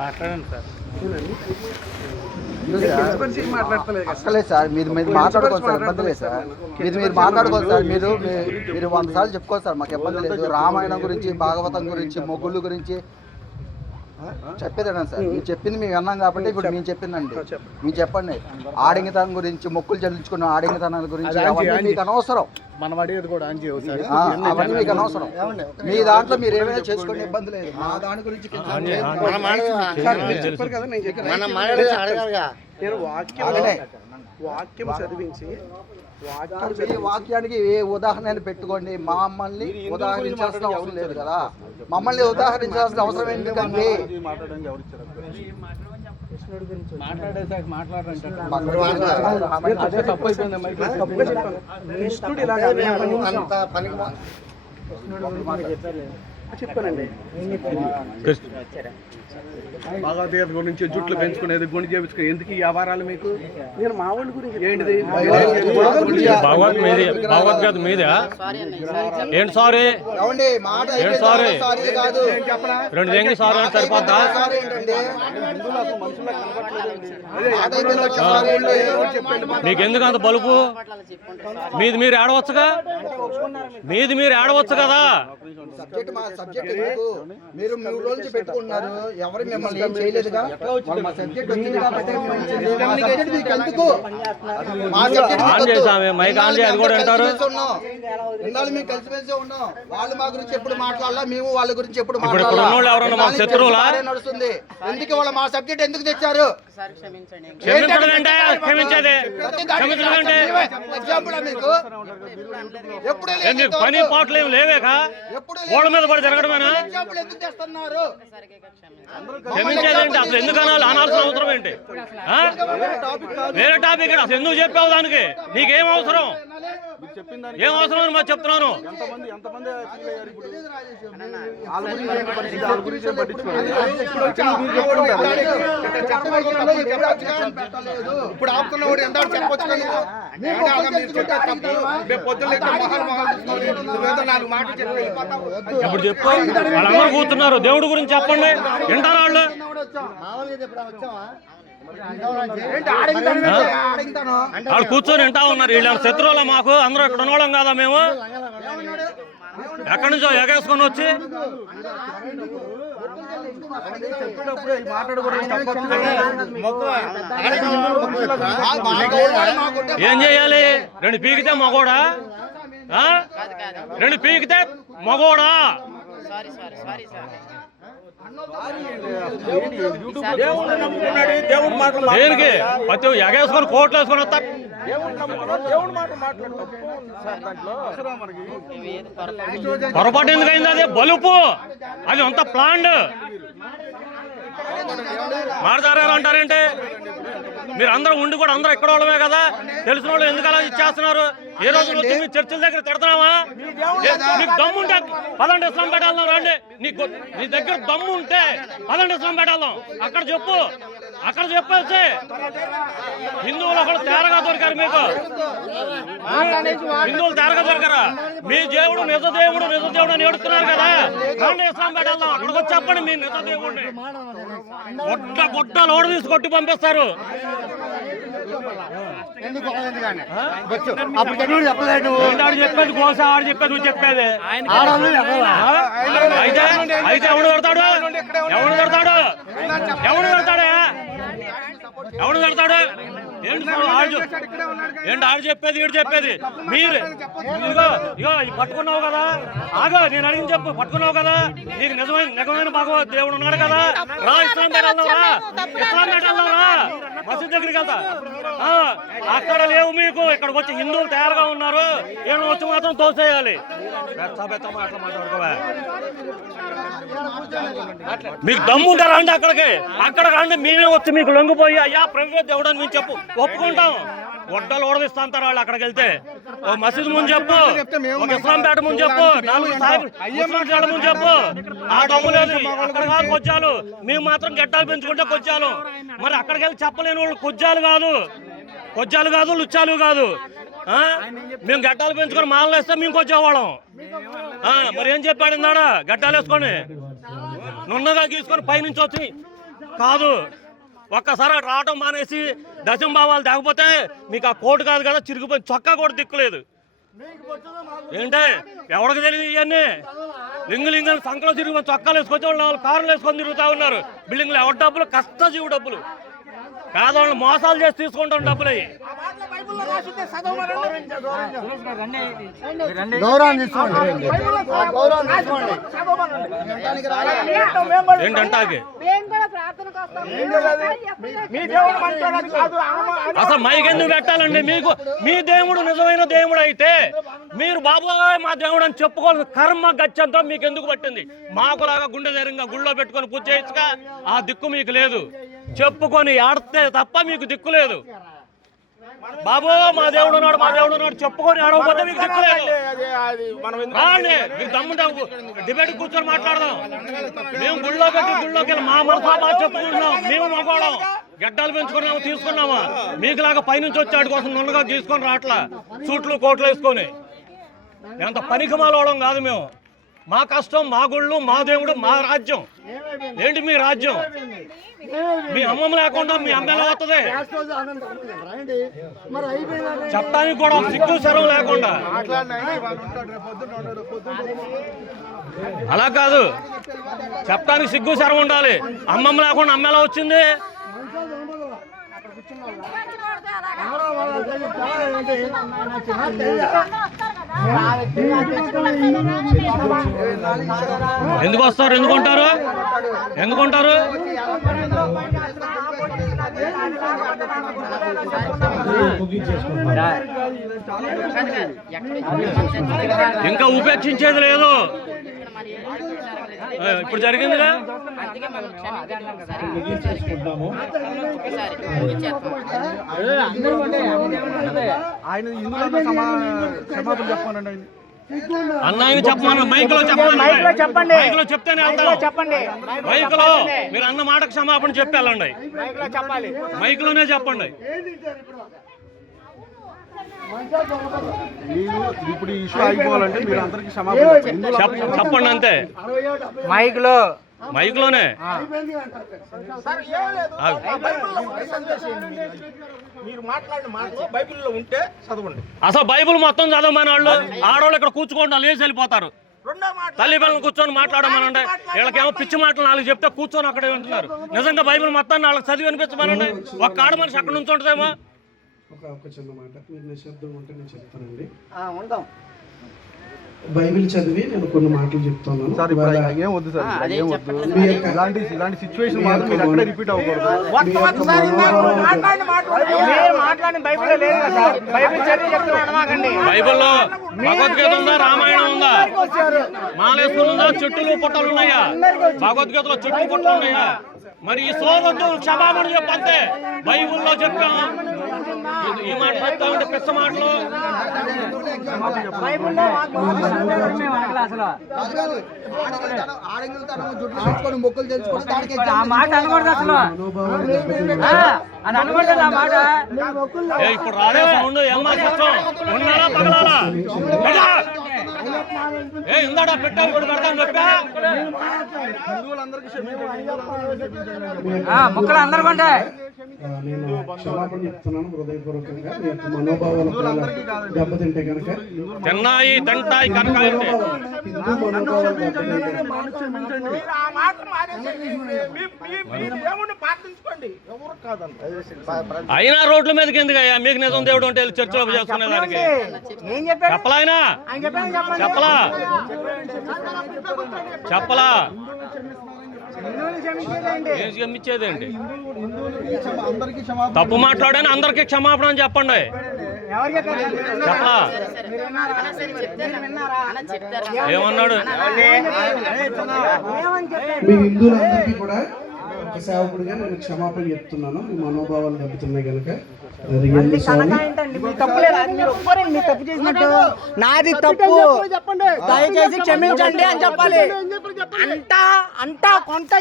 మాట్లాడండి sir. అక్కలేదు sir, మీరు మాట్లాడుకోవాలి సార్, ఇబ్బంది లేదు సార్. మీరు మాట్లాడుకోవాలి సార్, మీరు 100 సార్లు చెప్పుకోవాలి సార్, మాకు ఇబ్బంది లేదు. రామాయణం గురించి, భాగవతం గురించి, మొగ్గుల గురించి చెప్పేదేనా సార్? మీరు చెప్పింది మీకు అన్నాం కాబట్టి ఇప్పుడు మేము చెప్పిందండి. మీరు చెప్పండి, ఆడింగతనం గురించి, మొక్కులు చెల్లించుకున్న ఆడింగతనాల గురించి అవన్నీ మీకు అనవసరం. మనం అడిగేది కూడా అవన్నీ మీకు అనవసరం. మీ దాంట్లో మీరు ఏమైనా చేసుకునే ఇబ్బంది లేదు. మా దాని గురించి వాక్యం చదివించి వాక్యానికి ఏ ఉదాహరణ పెట్టుకోండి. మమ్మల్ని ఉదాహరించాల్సిన అవసరం లేదు కదా. మమ్మల్ని ఉదాహరించాల్సిన అవసరం ఎందుకండి? చెప్పానండి. భగవద్గీత గురించి జుట్లు పెంచుకునేది, గుండె చేపించుకునేది, ఎందుకు ఈ వ్యవహారాలు మీకు? నేను మా వాళ్ళ గురించి ఏంటిది? భగవద్గీత మీదే ఏంటి సారీ? ఏంటి సారీ? రెండు దెంగి సారీ అంటే సరిపోద్దా? మీకెందుకు అంత బలుపు? మీది మీరు ఆడవచ్చుగా, మీది మీరు ఆడవచ్చు కదా. మీరు 3 రోజులు పెట్టుకుంటున్నారు, ఎవరు మిమ్మల్ని ఏం చేయలేదుగా. మా సబ్జెక్ట్ వచ్చింది కాబట్టి మైక్ ఆన్ చేసి అది కూడా అంటారు. మేము కలిసిమెలిసి ఉన్నాం. వాళ్ళు మా గురించి ఎప్పుడు మాట్లాడాలా, మేము వాళ్ళ గురించి ఎప్పుడు నడుస్తుంది. ఎందుకు వాళ్ళ మా సబ్జెక్ట్ ఎందుకు తెచ్చారు? పని పాటలు ఏమి లేవేకా, ఓళ్ళ మీద పడి జరగడమేనా? క్షమించేదేంటి? అసలు ఎందుకు అనాల్సిన అవసరం ఏంటి? వేరే టాపిక్ అసలు ఎందుకు చెప్పావు? దానికి నీకేం అవసరం? ఏం అవసరం అని మాకు చెప్తున్నాను. ఇప్పుడు ఆపుతున్నవాడు ఎంత చెప్పొచ్చు కదా. ఇప్పుడు చెప్పు, వాళ్ళందరూ కూర్చున్నారు, దేవుడి గురించి చెప్పండి, వింటారా వాళ్ళు? వాళ్ళు కూర్చొని వింటా ఉన్నారు. వీళ్ళ శత్రువుల మాకు అందరూ ఇక్కడ ఉన్నోళ్ళం కాదా మేము? ఎక్కడి నుంచో ఎగేసుకొని వచ్చి ఏం చేయాలి? 2 పీకితే మగోడా? 2 పీకితే మగోడా? దేనికి ప్రతి ఎగేసుకొని కోట్లు వేసుకొని వస్తా. పొరపాటు ఎందుకైంది? అదే బలుపు, అది అంత ప్లాండ్. మాట్లాడారు అంటారేంటి? మీరు అందరూ ఉండి కూడా అందరూ ఇక్కడ వాళ్ళమే కదా, తెలిసిన వాళ్ళు ఎందుకు అలా ఇచ్చేస్తున్నారు? ఏ రోజు వచ్చి మీ చర్చిల దగ్గర తిడతావా? నీకు దమ్ము ఉంటే పదండి ఇస్లాం పెట్టాలి రండి. నీ దగ్గర దమ్ము ఉంటే పదండి ఇస్లాం పెట్టాలి. అక్కడ చెప్పు, అక్కడ చెప్పేసి. హిందువులు ఒకళ్ళు తేరగా దొరికారు మీకు. హిందువులు తేరగా దొరికారా? మీ దేవుడు నిజ దేవుడు అని ఏడుస్తున్నారు కదా, రండి ఇస్లాం పెట్టాలి. అక్కడికి వచ్చి చెప్పండి మీ నిజ దేవుడిని. గుడ్డ లోడు తీసి కొట్టి పంపిస్తారు. చెప్పేది కోస, ఆడు చెప్పేది నువ్వు చెప్పేది. అయితే ఎవడు దొడతాడు? ఎవడు దొడతాడు? ఎవడు దొడతాడు? ఎవడు దొడతాడు? ఏంటి ఆడు చెప్పేది, ఈడు చెప్పేది? మీరు ఇగో పట్టుకున్నావు కదా, ఆగో నేను అడిగిన చెప్పు. పట్టుకున్నావు కదా, నీకు నిజమైన భగవద్ దేవుడు ఉన్నాడు కదా, రా ఇస్లాం పెట్టాలి, రా ఇస్లాం పెట్టాలి, రా మసీద్ దగ్గరికి వెళ్తా. అక్కడ లేవు మీకు, ఇక్కడికి వచ్చి హిందువులు తయారుగా ఉన్నారు. ఏమో వచ్చి మాత్రం తోసేయాలి. మీకు దమ్ముంటే రండి అక్కడికి, అక్కడ రండి. మేమే వచ్చి మీకు లొంగిపోయి అయ్యా ప్రభుత్వ దేవుడు అని మేము చెప్పు, ఒప్పుకుంటాం. గొడ్డలు ఓడదిస్తా అంటారు వాళ్ళు. అక్కడికి వెళ్తే ఓ మసీద్ ముందు చెప్పు, ఒక ఇస్లాంపేట ముందు చెప్పు, 4 సాహిబ్ ముందు చెప్పు. ఆ దమ్ము లేదు. అక్కడ కాదు కొజ్జాలు, మేము మాత్రం గెట్టాలు పెంచుకుంటే కొజ్జాలు. మరి అక్కడికి వెళ్ళి చెప్పలేని వాళ్ళు కొజ్జాలు కాదు, లుచ్చాలు కాదు. ఆ? మేము గడ్డాలు పెంచుకొని మాలలు వేస్తే మేము వచ్చేవాళ్ళం. మరి ఏం చెప్పాడు ఇందాడా? గడ్డాలు వేసుకొని నున్నగా గీసుకొని పైనుంచి వచ్చి కాదు. ఒక్కసారి రావటం మానేసి దశం భావాలు తేకపోతే మీకు ఆ కోటు కాదు కదా, చిరిగిపోయి చొక్కా కూడా దిక్కులేదు. ఏంటే ఎవరికి తెలియదు ఇవన్నీ? లింగులింగ సంకలో తిరిగి చొక్కాలు వేసుకొచ్చి వాళ్ళు కార్లు వేసుకొని తిరుగుతూ ఉన్నారు. బిల్డింగ్లు ఎవరి డబ్బులు? కష్టజీవి డబ్బులు. పేదవాళ్ళు మోసాలు చేసి తీసుకుంటాం డబ్బులు అవి. ఏంటంటే అసలు మైక్ ఎందుకు పెట్టాలండి? మీకు మీ దేవుడు నిజమైన దేవుడు అయితే మీరు బాబోయ్ మా దేవుడు అని చెప్పుకోవాలి. కర్మ గచ్చంతో మీకు ఎందుకు పట్టింది? మాకులాగా గుండె ధైర్యంగా గుళ్ళో పెట్టుకొని పూజ చేయొచ్చుగా. ఆ దిక్కు మీకు లేదు. చెప్పుకొని ఆడితే తప్ప మీకు దిక్కు లేదు. బాబు మా దేవుడు ఉన్నాడు, మా దేవుడు ఉన్నాడు చెప్పుకొని ఆడకపోతే మీకు దిక్కు లేదు. రాండి, మీకు దమ్ముంటే డిబేట్ కూర్చొని మాట్లాడదాం. మేము గుళ్ళోకి వెళ్ళి మా మనసా మా చెప్పుకుంటున్నాం. మేము మగవాళ్ళం, గడ్డాలు పెంచుకున్నాము, తీసుకున్నామా? మీకులాగా పైనుంచి వచ్చి ఆడి కోసం నున్నగా తీసుకొని రాట్లా సూట్లు కోట్లు వేసుకొని. ఎంత పనికిమాలవడం కాదు మేము. మా కష్టం, మా గుళ్ళు, మా దేవుడు, మా రాజ్యం. ఏంటి మీ రాజ్యం? మీ అమ్మమ్మ లేకుండా మీ అమ్మ ఎలా వస్తుంది? చెప్పడానికి కూడా సిగ్గు శరం లేకుండా. అలా కాదు, చెప్పడానికి సిగ్గు శరం ఉండాలి. అమ్మమ్మ లేకుండా అమ్మ ఎలా వచ్చింది? ఎందుకు వస్తారు? ఎందుకుంటారు? ఎందుకుంటారు? ఇంకా ఉపేక్షించేది లేదు. ఇప్పుడు జరిగిందిగా. ఆయన హిందువులంతా క్షమాపణ చెప్పానండి. అన్నయ్యని చెప్పమను, మైక్ లో చెప్పండి. మైక్ లో చెప్తేనే చెప్పండి. మైక్ లో మీరు అన్న మాట క్షమాపణ చెప్పి వెళ్ళండి. మైక్ లోనే చెప్పండి. ఇప్పుడు ఈ ఇష్యూ అయిపోవాలంటే మీరు అందరికి క్షమాపణ చెప్పండి అంతే. మైక్ లోనే. అసలు బైబుల్ మొత్తం చదవమని వాళ్ళు ఆడవాళ్ళు ఇక్కడ కూర్చుకోండి, లేచి వెళ్ళిపోతారు. తల్లి పిల్లలు కూర్చొని మాట్లాడమనండి. వీళ్ళకేమో పిచ్చి మాటలు నాలుగు చెప్తే కూర్చొని అక్కడే ఉంటున్నారు. నిజంగా బైబిల్ మొత్తాన్ని వాళ్ళకి చదివి అనిపించమనండి. ఒక్క ఆడ మనిషి అక్కడ నుంచి ఉంటుందేమో. ఒక చిన్న మాట, మీరు నిశ్శబ్దం ఉంటే నేను చెప్తానండి. బైబిల్ చదివి నేను కొన్ని మాటలు చెప్తున్నాను. సార్ ఏం వద్దు సార్, ఏం వద్దు. ఇలాంటి సిచ్యువేషన్ మాత్రం మీరు ఎక్కడ రిపీట్ అవ్వకూడదు. బైబిల్లో భగవద్గీత ఉందా? రామాయణం ఉందా? మాలేసుకుని ఉందా? చెట్టులు పుట్టలు ఉన్నాయా? భగవద్గీతలో చెట్లు పుట్టలు ఉన్నాయా? మరి ఈ సోదరుడు క్షమాపణ చెప్పంతే. బైబుల్లో చెప్పాము. ఈ మాట చెప్తా ఉంటే పెద్ద మాటలు. మొక్కలు తెలుసుకొని ఇప్పుడు రాలే సౌండ్. ఏమన్నా కష్టం ఉన్నారా? పగలాలా? ఇందాడా పెట్టారు ఇప్పుడు పెడతాను చెప్పా. మొక్కలు అందరు కొంటాయి. నేను క్షమాపణ చెప్తున్నాను హృదయపూర్వకంగా. మీ యొక్క మనోభావాలు దెబ్బతింటే కనుక చెన్నాయి తంటాయి కనుక హిందూ మనోభావాలు దెబ్బతింటే అయినా రోడ్ల మీదకి ఎందుకయ్యా? మీకు నిజం దేవుడు అంటే చర్చలో చేసుకునే దానికి చెప్పలా? అయినా చెప్పలా క్షమించేదేంటి? తప్పు మాట్లాడని అందరికీ క్షమాపణ అని చెప్పండి. చెప్పలా? ఏమన్నాడు? మీ హిందువులందరికీ కూడా ఒక సేవకుడిగా నేను క్షమాపణ చెప్తున్నాను. మీ మనోభావాలు దెబ్బతున్నాయి కనుక నాది తప్పు, దయచేసి క్షమించండి అని చెప్పాలి. అంతా కొంత